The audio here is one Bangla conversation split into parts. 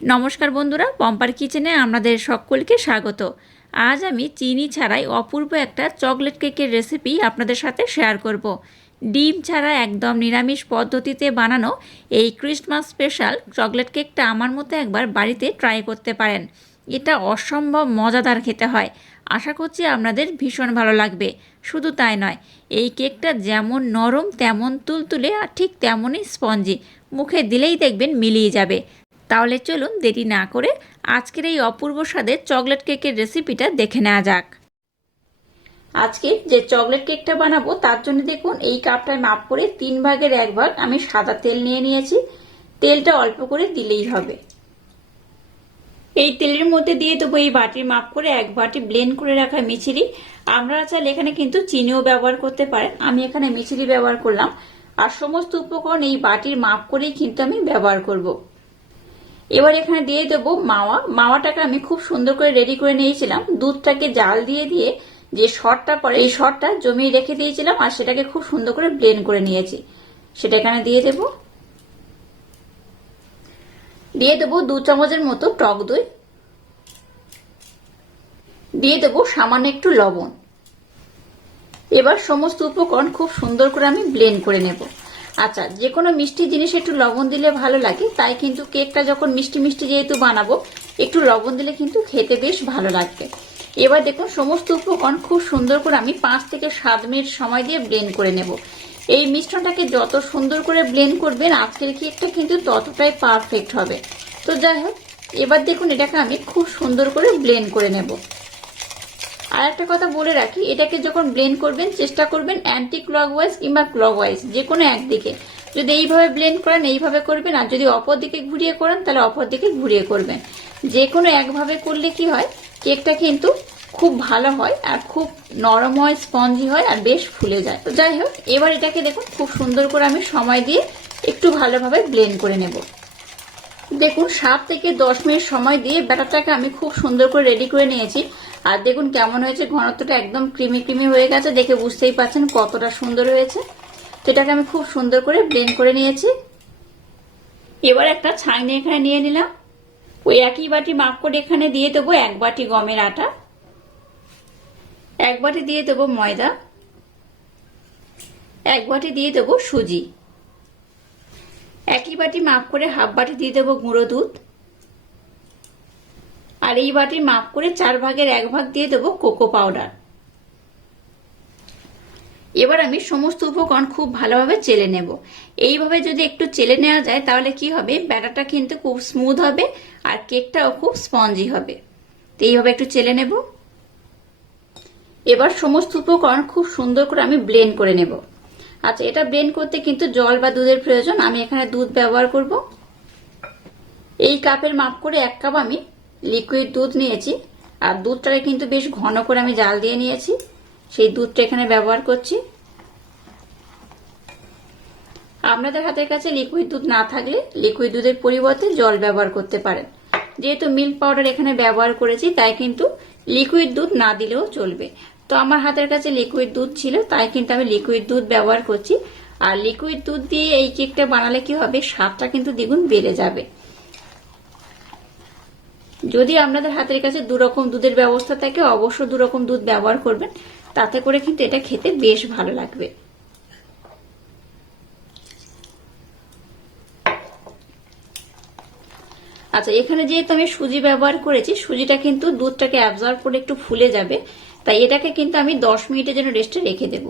নমস্কার বন্ধুরা, পম্পার কিচেনে আপনাদের সকলকে স্বাগত। আজ আমি চিনি ছাড়াই অপূর্ব একটা চকলেট কেকের রেসিপি আপনাদের সাথে শেয়ার করব। ডিম ছাড়া একদম নিরামিষ পদ্ধতিতে বানানো এই ক্রিসমাস স্পেশাল চকলেট কেকটা আমার মতো একবার বাড়িতে ট্রাই করতে পারেন। এটা অসম্ভব মজাদার খেতে হয়। আশা করছি আপনাদের ভীষণ ভালো লাগবে। শুধু তাই নয়, এই কেকটা যেমন নরম তেমন তুলতুলে আর ঠিক তেমনই স্পঞ্জি। মুখে দিলেই দেখবেন মিলিয়ে যাবে। তাহলে চলুন দেরি না করে আজকের এই অপূর্ব স্বাদের চকলেট কেকের রেসিপিটা দেখে নেওয়া যাক। আজকে যে চকলেট কেকটা বানাবো, তার জন্য দেখুন এই কাপটায় মাপ করে তিন ভাগের এক ভাগ আমি সাদা তেল নিয়ে নিয়েছি। তেলটা অল্প করে দিলেই হবে। এই তেলের মধ্যে দিয়ে দেবো এই বাটির মাপ করে এক বাটি ব্লেন্ড করে রাখা মিছিরি আপনারা চাইলে এখানে কিন্তু চিনিও ব্যবহার করতে পারেন। আমি এখানে মিছিরি ব্যবহার করলাম। আর সমস্ত উপকরণ এই বাটির মাপ করেই কিন্তু আমি ব্যবহার করব। এবার এখানে দিয়ে দেবো মাওয়া। মাওয়াটাকে আমি খুব সুন্দর করে রেডি করে নিয়েছিলাম। দুধটাকে জাল দিয়ে দিয়ে যে শর্টটা পরে এই শর্টটা জমিয়ে রেখে দিয়েছিলাম আর সেটাকে খুব সুন্দর করে ব্লেন্ড করে নিয়েছি। সেটা এখানে দিয়ে দেব। দিয়ে দেবো দু চামচের মতো টক দই। দিয়ে দেবো সামান্য একটু লবণ। এবার সমস্ত উপকরণ খুব সুন্দর করে আমি ব্লেন্ড করে নেব। আচ্ছা যে কোনো মিষ্টি জিনিস একটু লবণ দিলে ভালো লাগে, তাই কিন্তু কেকটা যখন মিষ্টি মিষ্টি যেহেতু বানাবো, একটু লবণ দিলে কিন্তু খেতে বেশ ভালো লাগবে। এবার দেখুন, সমস্ত উপকরণ খুব সুন্দর করে আমি পাঁচ থেকে সাত মিনিট সময় দিয়ে ব্লেন্ড করে নেব। এই মিশ্রণটাকে যত সুন্দর করে ব্লেন্ড করবেন, আজকের কেকটা কিন্তু ততটাই পারফেক্ট হবে। তো যাই হোক, এবার দেখুন, এটাকে আমি খুব সুন্দর করে ব্লেন্ড করে নেব। আর একটা কথা বলে রাখি, এটাকে যখন ব্লেন্ড করবেন, চেষ্টা করবেন অ্যান্টি ক্লকওয়াইজ কিংবা ক্লকওয়াইজ যে কোনো একদিকে। যদি এইভাবে ব্লেন্ড করেন, এইভাবে করবেন, আর যদি অপর দিকে ঘুরিয়ে করেন, তাহলে অপর দিকে ঘুরিয়ে করবেন। যে কোনো একভাবে করলে কি হয়, কেকটা কিন্তু খুব ভালো হয়, আর খুব নরম হয় স্পঞ্জি হয়, আর বেশ ফুলে যায়। যাই হোক, এবার এটাকে দেখুন, খুব সুন্দর করে আমি সময় দিয়ে একটু ভালোভাবে ব্লেন্ড করে নেব। দেখুন, সাত থেকে দশ মিনিট সময় দিয়ে ব্যাটারটাকে আমি খুব সুন্দর করে রেডি করে নিয়েছি। আর দেখুন কেমন হয়েছে, ঘনত্বটা একদম ক্রিমি ক্রিমি হয়ে গেছে, দেখে বুঝতেই পারছেন কতটা সুন্দর হয়েছে। তো এটাকে আমি খুব সুন্দর করে ব্লেন্ড করে নিয়েছি। এবার একটা ছাইনে এখানে নিয়ে নিলাম। ওই একই বাটি মাপ করে এখানে দিয়ে দেবো এক বাটি গমের আটা, এক বাটি দিয়ে দেবো ময়দা, এক বাটি দিয়ে দেবো সুজি। একই বাটি মাপ করে হাফ বাটি দিয়ে দেবো গুঁড়ো দুধ। আর এই বাটির মাপ করে চার ভাগের এক ভাগ দিয়ে দেবো কোকো পাউডার। এবার আমি সমস্ত উপকরণ খুব ভালোভাবে চেলে নেব। এইভাবে যদি একটু চেলে নেওয়া যায়, তাহলে কি হবে? ব্যাটারটা কিন্তু খুব স্মুথ হবে আর কেকটাও খুব স্পঞ্জি হবে। তো এইভাবে একটু চেলে নেব। এবার সমস্ত উপকরণ খুব সুন্দর করে আমি ব্লেন্ড করে নেব। আচ্ছা এটা ব্লেন্ড করতে কিন্তু জল বা দুধের প্রয়োজন। আমি এখানে দুধ ব্যবহার করব। এই কাপের মাপ করে এক কাপ আমি লিকুইড দুধ নিয়েছি। আর দুধটাকে কিন্তু বেশ ঘন করে আমি জাল দিয়ে নিয়েছি। সেই দুধটা এখানে ব্যবহার করছি। আপনাদের হাতের কাছে লিকুইড দুধ না থাকলে লিকুইড দুধের পরিবর্তে জল ব্যবহার করতে পারেন। যেহেতু মিল্ক পাউডার এখানে ব্যবহার করেছি, তাই কিন্তু লিকুইড দুধ না দিলেও চলবে। তো আমার হাতের কাছে লিকুইড দুধ ছিল, তাই কিন্তু আমি লিকুইড দুধ ব্যবহার করছি। আর লিকুইড দুধ দিয়ে এই কেকটা বানালে কি হবে? স্বাদটা কিন্তু দ্বিগুণ বেড়ে যাবে। যদি আপনাদের হাতের কাছে দুরকম দুধের ব্যবস্থা থাকে অবশ্য দুরকম দুধ ব্যবহার করবেন। তাতে করে কিন্তু এটা খেতে বেশ ভালো লাগবে। আচ্ছা এখানে যেহেতু আমি সুজি ব্যবহার করেছি, সুজিটা কিন্তু দুধটাকে অ্যাবজর্ব করে একটু ফুলে যাবে। তাই এটাকে কিন্তু আমি দশ মিনিটের জন্য রেস্টে রেখে দেব।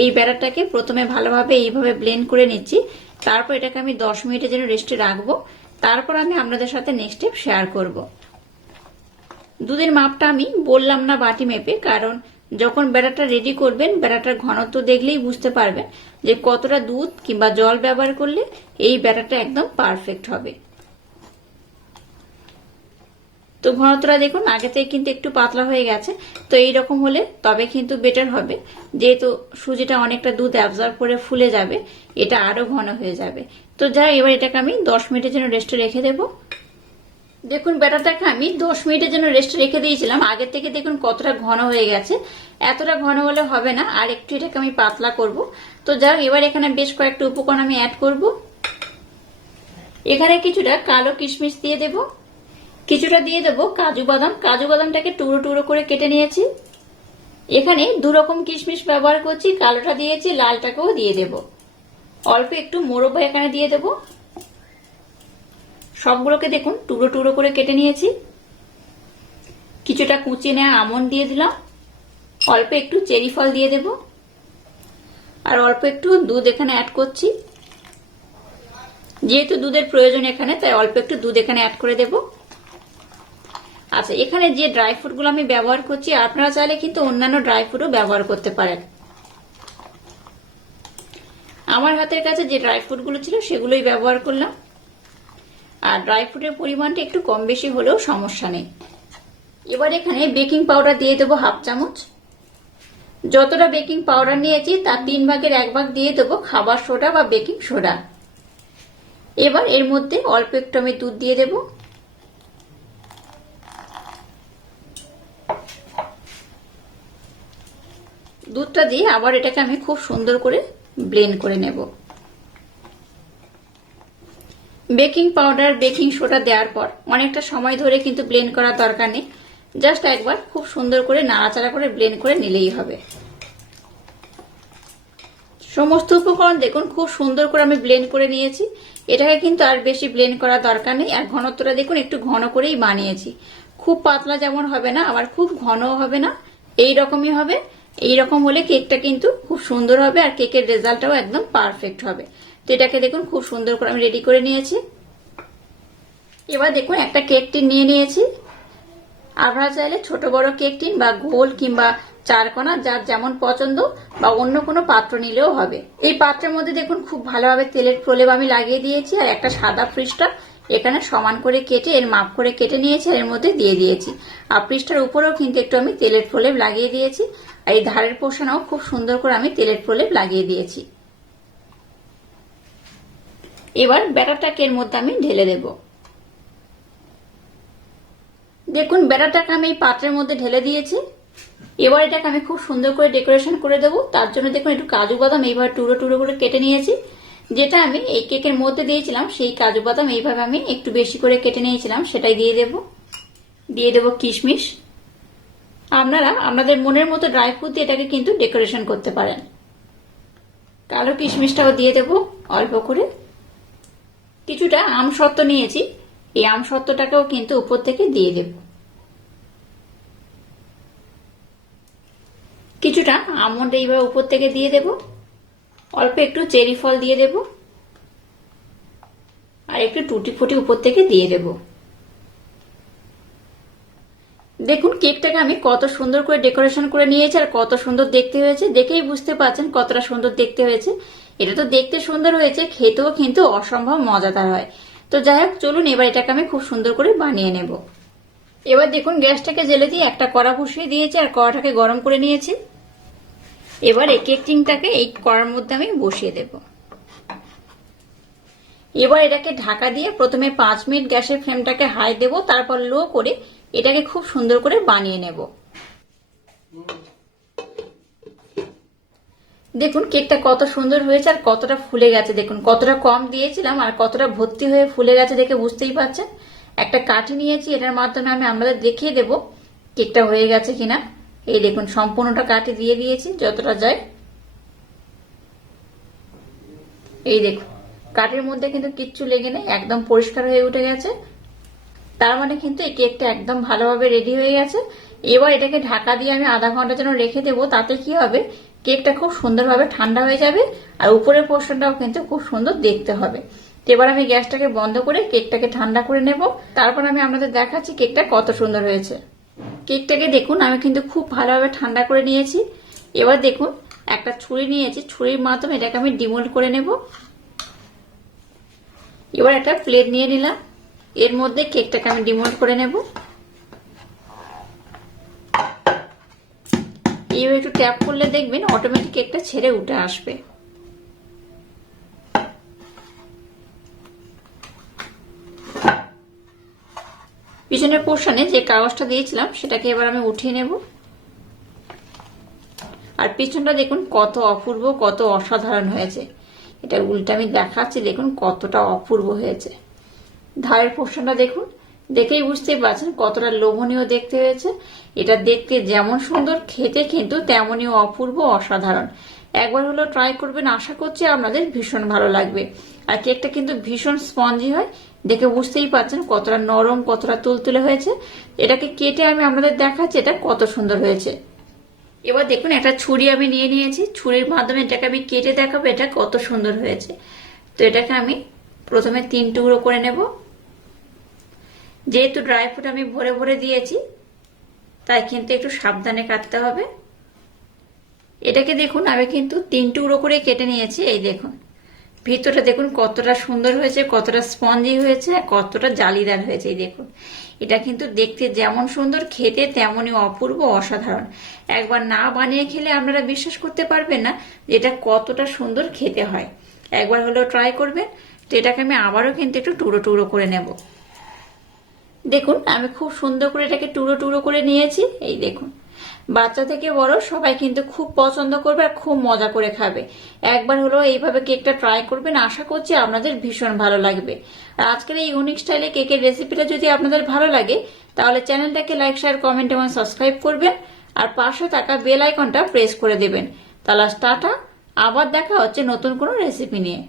এই বেড়াটাকে প্রথমে ভালোভাবে এইভাবে ব্লেন্ড করে নিচ্ছি। তারপর এটাকে আমি দশ মিনিটের জন্য রেস্টে রাখব। তারপর আমি আপনাদের সাথে নেক্সট স্টেপ শেয়ার করব। দুধের মাপটা আমি বললাম না বাটি মেপে, কারণ যখন বেড়াটা রেডি করবেন বেড়াটার ঘনত্ব দেখলেই বুঝতে পারবেন যে কতটা দুধ কিংবা জল ব্যবহার করলে এই বেড়াটা একদম পারফেক্ট হবে। তো ঘনত্বটা দেখুন, আগে থেকে কিন্তু একটু পাতলা হয়ে গেছে। তো এই রকম হলে তবে কিন্তু বেটার হবে। যেহেতু সুজিটা অনেকটা দুধ অ্যাবজর্ব করে ফুলে যাবে, এটা আরও ঘন হয়ে যাবে। তো যাই, এবার এটাকে আমি দশ মিনিটের জন্য রেস্টে রেখে দেবো। দেখুন, ব্যাটারটাকে আমি দশ মিনিটের জন্য রেস্টে রেখে দিয়েছিলাম। আগের থেকে দেখুন কতটা ঘন হয়ে গেছে। এতটা ঘন হলে হবে না, আর একটু এটাকে আমি পাতলা করব। তো যাই, এবার এখানে বেশ কয়েকটা উপকরণ আমি অ্যাড করব। এখানে কিছুটা কালো কিশমিশ দিয়ে দেব। কিছুটা দিয়ে দেবো কাজু বাদাম। কাজু বাদামটাকে টুকরো টুকরো করে কেটে নিয়েছি। এখানে দু রকম কিশমিশ ব্যবহার করছি, কালোটা দিয়েছি, লালটাকেও দিয়ে দেব। অল্প একটু মোরব্বা এখানে দিয়ে দেব। সবগুলোকে দেখুন টুকরো টুকরো করে কেটে নিয়েছি। কিছুটা কুচি নেওয়া আমন্ড দিয়ে দিলাম। অল্প একটু চেরি ফল দিয়ে দেব। আর অল্প একটু দুধ এখানে অ্যাড করছি। যেহেতু দুধের প্রয়োজন এখানে, তাই অল্প একটু দুধ এখানে অ্যাড করে দেব। আচ্ছা এখানে যে ড্রাই ফ্রুটগুলো আমি ব্যবহার করছি, আপনারা চাইলে কিন্তু অন্যান্য ড্রাই ফ্রুটও ব্যবহার করতে পারেন। আমার হাতের কাছে যে ড্রাই ফ্রুটগুলো ছিল, সেগুলোই ব্যবহার করলাম। আর ড্রাই ফ্রুটের পরিমাণটা একটু কম বেশি হলেও সমস্যা নেই। এবার এখানে বেকিং পাউডার দিয়ে দেবো হাফ চামচ। যতটা বেকিং পাউডার নিয়েছি, তার তিন ভাগের এক ভাগ দিয়ে দেবো খাবার সোডা বা বেকিং সোডা এবার এর মধ্যে অল্প একটু আমি দুধ দিয়ে দেব। দুধটা দিয়ে আবার এটাকে আমি খুব সুন্দর করে ব্লেন্ড করে নেব। বেকিং পাউডার, বেকিং সোডা দেওয়ার পর অনেকটা সময় ধরে কিন্তু ব্লেন্ড করার দরকার নেই। জাস্ট একবার খুব সুন্দর করে নাড়াচাড়া করে ব্লেন্ড করে নিলেই হবে। সমস্ত উপকরণ দেখুন, খুব সুন্দর করে আমি ব্লেন্ড করে নিয়েছি। এটাকে কিন্তু আর বেশি ব্লেন্ড করার দরকার নেই। আর ঘনত্বটা দেখুন, একটু ঘন করেই বানিয়েছি। খুব পাতলা যেমন হবে না, আবার খুব ঘনও হবে না এই রকমই হবে। এই রকম হলে কেকটা কিন্তু খুব সুন্দর হবে আর কেকের রেজাল্টটাও একদম পারফেক্ট হবে। তো এটাকে দেখুন, খুব সুন্দর করে আমি রেডি করে নিয়েছি। এবার দেখুন, একটা কেক টিন নিয়ে নিয়েছি। আপনারা চাইলে ছোট বড় কেক টিন বা গোল কিংবা চারকোনা, যার যেমন পছন্দ বা অন্য কোনো পাত্র নিলেও হবে। এই পাত্রের মধ্যে দেখুন, খুব ভালোভাবে তেলের প্রলেপ আমি লাগিয়ে দিয়েছি আর একটা সাদা পৃষ্ঠা এখানে সমান করে কেটে, এর মাপ করে কেটে নিয়েছি আর এর মধ্যে দিয়ে দিয়েছি। আর পৃষ্ঠার উপরেও কিন্তু একটু আমি তেলের প্রলেপ লাগিয়ে দিয়েছি। আর এই ধারের পোষণেও খুব সুন্দর করে আমি তেলের প্রলেপ লাগিয়ে দিয়েছি। এবার ব্যাটারটাকে এর মধ্যে আমি ঢেলে দেবো। দেখুন, ব্যাটারটাকে আমি এই পাত্রের মধ্যে ঢেলে দিয়েছি। এবার এটাকে আমি খুব সুন্দর করে ডেকোরেশন করে দেবো। তার জন্য দেখুন, একটু কাজু বাদাম এইভাবে টুকরো টুকরো করে কেটে নিয়েছি। যেটা আমি এই কেকের মধ্যে দিয়েছিলাম, সেই কাজু বাদাম এইভাবে আমি একটু বেশি করে কেটে নিয়েছিলাম, সেটাই দিয়ে দেব। দিয়ে দেব কিশমিশ। আপনারা আপনাদের মনের মতো ড্রাই ফ্রুট দিয়ে এটাকে কিন্তু ডেকোরেশন করতে পারেন। কালো কিশমিশটাও দিয়ে দেব অল্প করে। কিছুটা আম সত্ত্ব নিয়েছি, এই আম সত্ত্বটাকেও কিন্তু উপর থেকে দিয়ে দেব। কিছুটা আমন্ড এইভাবে উপর থেকে দিয়ে দেব। অল্প একটু চেরি ফল দিয়ে দেব। আর একটু টুটি ফুটি উপর থেকে দিয়ে দেব। দেখুন, কেকটাকে আমি কত সুন্দর করে ডেকোরেশন করে নিয়েছি আর কত সুন্দর দেখতে হয়েছে। দেখেই বুঝতে পারছেন কতটা সুন্দর দেখতে হয়েছে। এটা তো দেখতে সুন্দর হয়েছে, খেতেও কিন্তু অসম্ভব মজাদার হয়। তো যাই হোক, চলুন এবার এটাকে আমি খুব সুন্দর করে বানিয়ে নেব। এবার দেখুন, গ্যাসটাকে জেলে দিয়ে একটা কড়া বসিয়ে দিয়েছি আর কড়াটাকে গরম করে নিয়েছি। এবার এই কেক টিনটাকে এই কড়ার মধ্যে আমি বসিয়ে দেব। এবার এটাকে ঢাকা দিয়ে প্রথমে পাঁচ মিনিট গ্যাসের ফ্লেমটাকে হাই দেব, তারপর লো করে এটাকে খুব সুন্দর করে বানিয়ে নেব। দেখুন, কেকটা কত সুন্দর হয়েছে আর কতটা ফুলে গেছে। দেখুন, কতটা কম দিয়েছিলাম আর কতটা ভর্তি হয়ে ফুলে গেছে দেখে বুঝতেই পারছেন। একটা কাঠি নিয়েছি, এটার মাধ্যমে আমি আপনাদের দেখিয়ে দেব কেকটা হয়ে গেছে কিনা। এই দেখুন, সম্পূর্ণটা কাঠি দিয়ে দিয়েছি, যতটা যায়। এই দেখুন, কাঠের মধ্যে কিন্তু কিচ্ছু লেগে নেই, একদম পরিষ্কার হয়ে উঠে গেছে। তার মানে কিন্তু এই কেকটা একদম ভালোভাবে রেডি হয়ে গেছে। এবার এটাকে ঢাকা দিয়ে আমি আধা ঘণ্টার জন্য রেখে দেবো, তাতে কি হবে? কেকটা খুব সুন্দরভাবে ঠান্ডা হয়ে যাবে আর উপরের পোর্শনটাও কিন্তু খুব সুন্দর দেখতে হবে। এবার আমি গ্যাসটাকে বন্ধ করে কেকটাকে ঠান্ডা করে নেব। তারপর আমি আপনাদের দেখাচ্ছি কেকটা কত সুন্দর হয়েছে। কেকটাকে দেখুন, আমি কিন্তু খুব ভালোভাবে ঠান্ডা করে নিয়েছি। এবার দেখুন, একটা ছুরি নিয়েছি। ছুরির মাধ্যমে এটাকে আমি ডিমোল্ড করে নেব। এবার একটা প্লেট নিয়ে নিলাম। এর মধ্যে কেকটাকে আমি ডিমোল্ড করে নেব। এইভাবে একটু ট্যাপ করলে দেখবেন অটোমেটিক কেকটা ছেড়ে উঠে আসবে। পিছনের পোর্শনে যে কাগজটা দিয়েছিলাম, সেটাকে এবার আমি উঠিয়ে নেব। আর পিছনটা দেখুন কত অপূর্ব, কত অসাধারণ হয়েছে। এটা উল্টা আমি দেখাচ্ছি, দেখুন কতটা অপূর্ব হয়েছে। ধারের পোর্শনটা দেখুন। দেখেই বুঝতে পারছেন কতটা লোভনীয় দেখতে হয়েছে। এটা দেখতে যেমন সুন্দর, খেতে কিন্তু তেমনই অপূর্ব, অসাধারণ। একবার হলো ট্রাই করবেন, আশা করছি আপনাদের ভীষণ ভালো লাগবে। আর কেকটা কিন্তু ভীষণ স্পঞ্জি হয়। দেখে বুঝতেই পারছেন কতটা নরম, কতটা তুলতুলে হয়েছে। এটাকে কেটে আমি আপনাদের দেখাচ্ছি, এটা কত সুন্দর হয়েছে। এবার দেখুন, একটা ছুরি আমি নিয়ে নিয়েছি। ছুরির মাধ্যমে এটাকে আমি কেটে দেখাবো, এটা কত সুন্দর হয়েছে। তো এটাকে আমি প্রথমে তিন টুকরো করে নেব। যেহেতু ড্রাই ফ্রুট আমি ভরে ভরে দিয়েছি, তাই কিন্তু একটু সাবধানে কাটতে হবে। এটাকে দেখুন, আমি কিন্তু তিন টুকরো করে কেটে নিয়েছি, এই দেখুন। ভিতরটা দেখুন কতটা সুন্দর হয়েছে, কতটা স্পঞ্জি হয়েছে কতটা জালিদার হয়েছে, এই দেখুন। এটা কিন্তু দেখতে যেমন সুন্দর, খেতে তেমনই অপূর্ব, অসাধারণ। একবার না বানিয়ে খেলে আপনারা বিশ্বাস করতে পারবেন না এটা কতটা সুন্দর খেতে হয়। একবার হলেও ট্রাই করবেন, তো এটাকে আমি আবারও কিন্তু একটু টুকরো টুকরো করে নেব। দেখুন, আমি খুব সুন্দর করে এটাকে টুকরো টুকরো করে নিয়েছি। এই দেখুন, বাচ্চা থেকে বড়, সবাই কিন্তু খুব পছন্দ করবে আর খুব মজা করে খাবে। একবার হলো এইভাবে কেকটা ট্রাই করবেন, আশা করছি আপনাদের ভীষণ ভালো লাগবে। আর আজকের এই ইউনিক স্টাইলে কেকের রেসিপিটা যদি আপনাদের ভালো লাগে, তাহলে চ্যানেলটাকে লাইক শেয়ার কমেন্ট এবং সাবস্ক্রাইব করবেন। আর পাশে থাকা বেল আইকনটা প্রেস করে দেবেন। তাহলে টাটা, আবার দেখা হচ্ছে নতুন কোনো রেসিপি নিয়ে।